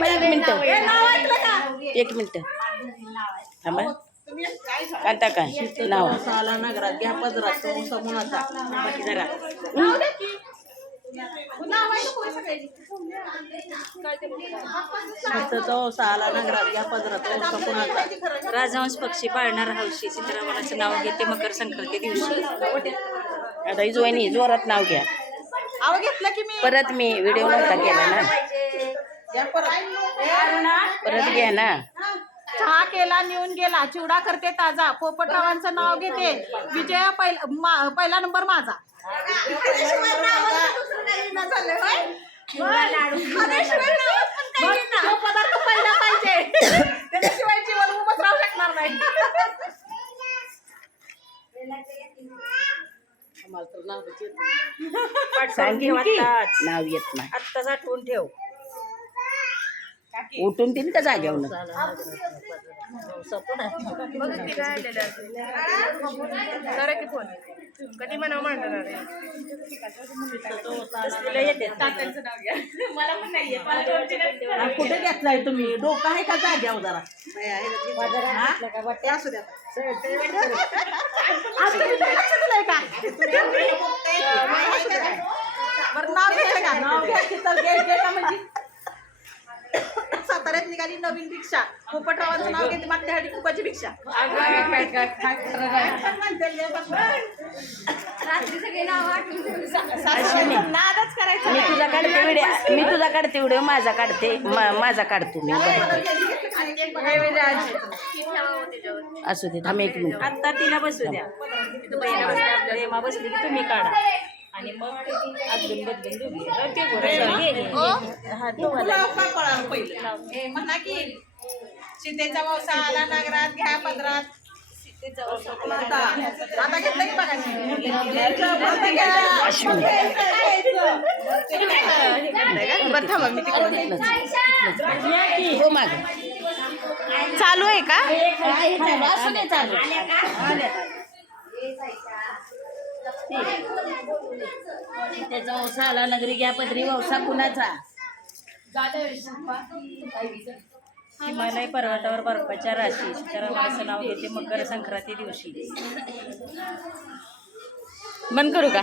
थांबा एक मिनिट एक मिनिट थांबा कांता काय नाव साला नगरात घ्या पदरात तो समुनाचा बाकी जरा तो साला नगरात घ्या पदरात तो समुनाचा राजहंस पक्षी पाळणारा हौशी सीतारामाचं नाव घेते मकर संक्रांती दिवशी. आता ही जोईनी जोरात नाव घ्या परत मी व्हिडिओ नव्हता केला ना परत घ्या ना. चहा केला नेऊन गेला चिवडा करते ताजा पोपटरावांचं नाव घेते विजया पहिला नंबर माझा. पदार्थ पहिला पाहिजे त्याच्याशिवाय जीवन उभंच राहू शकणार नाही. सांगेन की नाव येत नाही आत्ताच आठवून ठेव. उठून तीन तर जाग्यावर कधी म्हणा म्हणणार मला पण नाहीये कुठे घेतलाय तुम्ही डोकं आहे का जाग्यावर जरा असू द्या बरं नाव घेतलं का नाव घ्यायची तर घ्यायचं म्हणजे साताऱ्यात निघाली नवीन भिक्षा पोपटरावांचं नाव घेते मागच्या हाती कुकाची भिक्षा. नादच करायचं मी तुझा काढते व्हिडिओ माझा काढते माझा काढतो मी असू दे थांब एक मिनिट. आत्ता तिला बसू द्या प्रेमा बसली की तुम्ही काढा आणि मग अदलून बदलून दोघी म्हणा की सीतेचा वौसा आला नगरात घ्या पदरात. आता घेतलं की बघा बरं थांबा मी हो माग चालू आहे का त्याचा वौसा आला नगरी घ्या पदरी वौसा कुणाचा. हिमालय पर्वतावर बर्फाच्या राशी सीतारामाचं नाव घेते मकर संक्रांती दिवशी. बंद करू का.